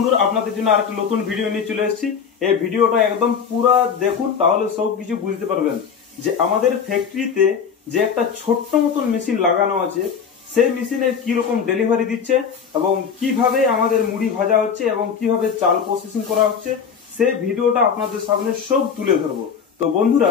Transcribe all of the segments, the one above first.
বন্ধুরা আপনাদের জন্য আরেকটা নতুন ভিডিও নিয়ে চলে এসেছি। এই ভিডিওটা একদম পুরো দেখুন, তাহলে সব কিছু বুঝতে পারবেন যে আমাদের ফ্যাক্টরিতে যে একটা ছোট্ট মতন মেশিন লাগানো আছে, সেই মেশিনের কি রকম ডেলিভারি দিচ্ছে এবং কিভাবে আমাদের মুড়ি ভাজা হচ্ছে এবং কিভাবে চাল প্রসেসিং করা হচ্ছে, সেই ভিডিওটা আপনাদের সামনে সব তুলে ধরবো। তো বন্ধুরা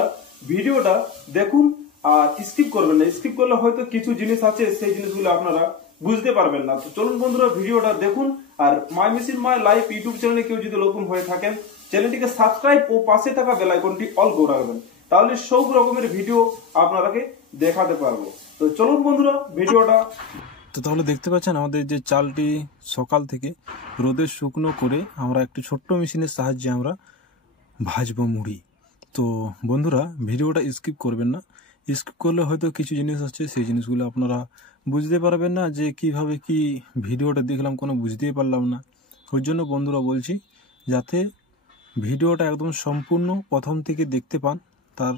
ভিডিওটা দেখুন আর স্কিপ করবেন না। স্কিপ করলে হয়তো কিছু জিনিস আছে সেই জিনিসগুলো আপনারা বুঝতে পারবেন না। তো চলুন বন্ধুরা ভিডিওটা দেখুন। আর my machine my life YouTube চ্যানেলে কেউ যদি নতুন হয়ে থাকেন, চ্যানেলটিকে সাবস্ক্রাইব ও পাশে থাকা বেল আইকনটি অল করে রাখবেন, তাহলে সব রকমের ভিডিও আপনারাকে দেখাতে পারবো। তো চলুন বন্ধুরা ভিডিওটা। তো তাহলে দেখতে পাচ্ছেন আমাদের যে চালটি সকাল থেকে রোদে শুকনো করে আমরা একটি ছোট্ট মেশিনের সাহায্যে আমরা ভাজবো মুড়ি। তো বন্ধুরা ভিডিওটা স্কিপ করবেন না। স্কিপ করলে হয়তো কিছু জিনিস আছে সেই জিনিসগুলো আপনারা বুঝতে পারবেন না, যে কিভাবে কি ভিডিওটা দেখলাম কোনো বুঝতেই পারলাম না। ওই জন্য বন্ধুরা বলছি যাতে ভিডিওটা একদম সম্পূর্ণ প্রথম থেকে দেখতে পান, তার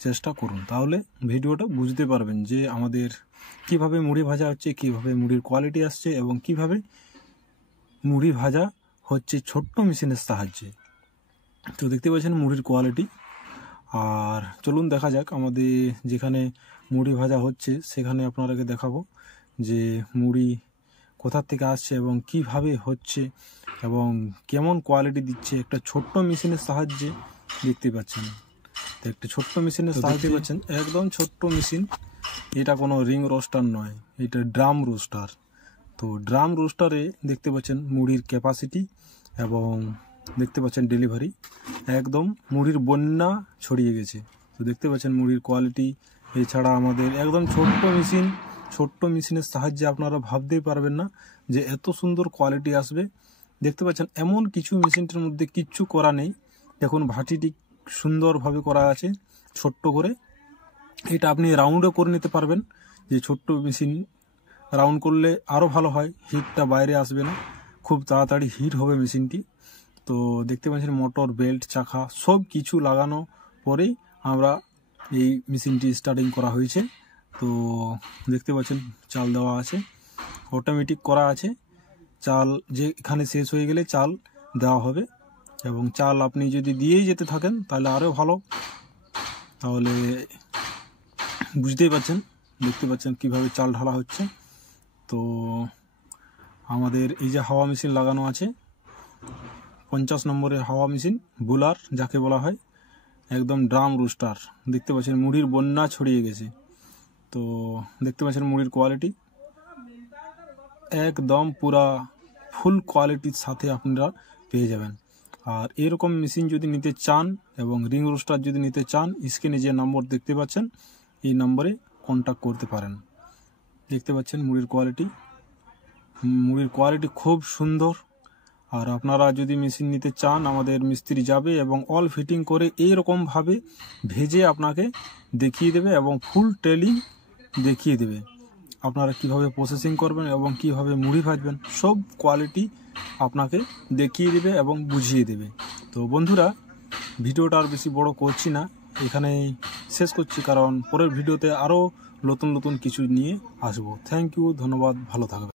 চেষ্টা করুন, তাহলে ভিডিওটা বুঝতে পারবেন যে আমাদের কিভাবে মুড়ি ভাজা হচ্ছে, কিভাবে মুড়ির কোয়ালিটি আসছে এবং কিভাবে মুড়ি ভাজা হচ্ছে ছোট্ট মেশিনের সাহায্যে। তো দেখতে পাচ্ছেন মুড়ির কোয়ালিটি। আর চলুন দেখা যাক আমাদের যেখানে মুড়ি ভাজা হচ্ছে সেখানে আপনাদেরকে দেখাবো যে মুড়ি কোথা থেকে আসছে এবং কিভাবে হচ্ছে এবং কেমন কোয়ালিটি দিচ্ছে একটা ছোট্ট মেশিনের সাহায্যে। দেখতে পাচ্ছেন তো একটা ছোট্ট মেশিনের সাহায্যে পাচ্ছেন, একদম ছোট্ট মেশিন। এটা কোনো রিং রোস্টার নয়, এটা ড্রাম রোস্টার। তো ড্রাম রোস্টারে দেখতে পাচ্ছেন মুড়ির ক্যাপাসিটি এবং দেখতে পাচ্ছেন ডেলিভারি, একদম মুড়ির বন্যা ছড়িয়ে গেছে। তো দেখতে পাচ্ছেন মুড়ির কোয়ালিটি। এছাড়া আমাদের একদম ছোট্ট মেশিনের সাহায্যে আপনারা ভাবতেই পারবেন না যে এত সুন্দর কোয়ালিটি আসবে। দেখতে পাচ্ছেন এমন কিছু মেশিনটার মধ্যে কিচ্ছু করা নেই। দেখুন ভাটিটি সুন্দরভাবে করা আছে ছোট্ট করে। এটা আপনি রাউন্ডও করে নিতে পারবেন, যে ছোট্ট মেশিন রাউন্ড করলে আরও ভালো হয়, হিটটা বাইরে আসবে না, খুব তাড়াতাড়ি হিট হবে মেশিনটি। তো দেখতে পাচ্ছেন মোটর, বেল্ট, চাকা সব কিছু লাগানো পরেই আমরা এই মেশিনটি স্টার্টিং করা হয়েছে। তো দেখতে পাচ্ছেন চাল দেওয়া আছে, অটোমেটিক করা আছে। চাল যে এখানে শেষ হয়ে গেলে চাল দেওয়া হবে এবং চাল আপনি যদি দিয়েই যেতে থাকেন তাহলে আরও ভালো। তাহলে বুঝতেই পাচ্ছেন, দেখতে পাচ্ছেন কিভাবে চাল ঢালা হচ্ছে। তো আমাদের এই যে হাওয়া মেশিন লাগানো আছে, 50 নম্বরের হাওয়া মেশিন, বুলার যাকে বলা হয়, একদম ড্রাম রোস্টার। দেখতে পাচ্ছেন মুড়ির বন্যা ছড়িয়ে গেছে। তো দেখতে পাচ্ছেন মুড়ির কোয়ালিটি একদম পুরা ফুল কোয়ালিটির সাথে আপনারা পেয়ে যাবেন। আর এরকম মেশিন যদি নিতে চান এবং রিং রোস্টার যদি নিতে চান, স্ক্রিনে যে নম্বর দেখতে পাচ্ছেন এই নম্বরে কন্ট্যাক্ট করতে পারেন। দেখতে পাচ্ছেন মুড়ির কোয়ালিটি খুব সুন্দর। আর আপনারা যদি মেশিন নিতে চান, আমাদের মিস্ত্রি যাবে এবং অল ফিটিং করে এইরকমভাবে ভেজে আপনাকে দেখিয়ে দেবে এবং ফুল ট্রেলিং দেখিয়ে দেবে আপনারা কিভাবে প্রসেসিং করবেন এবং কিভাবে মুড়ি ভাজবেন, সব কোয়ালিটি আপনাকে দেখিয়ে দেবে এবং বুঝিয়ে দেবে। তো বন্ধুরা ভিডিওটা আর বেশি বড় করছি না, এখানেই শেষ করছি, কারণ পরের ভিডিওতে আরও নতুন কিছু নিয়ে আসবো। থ্যাংক ইউ, ধন্যবাদ, ভালো থাকবেন।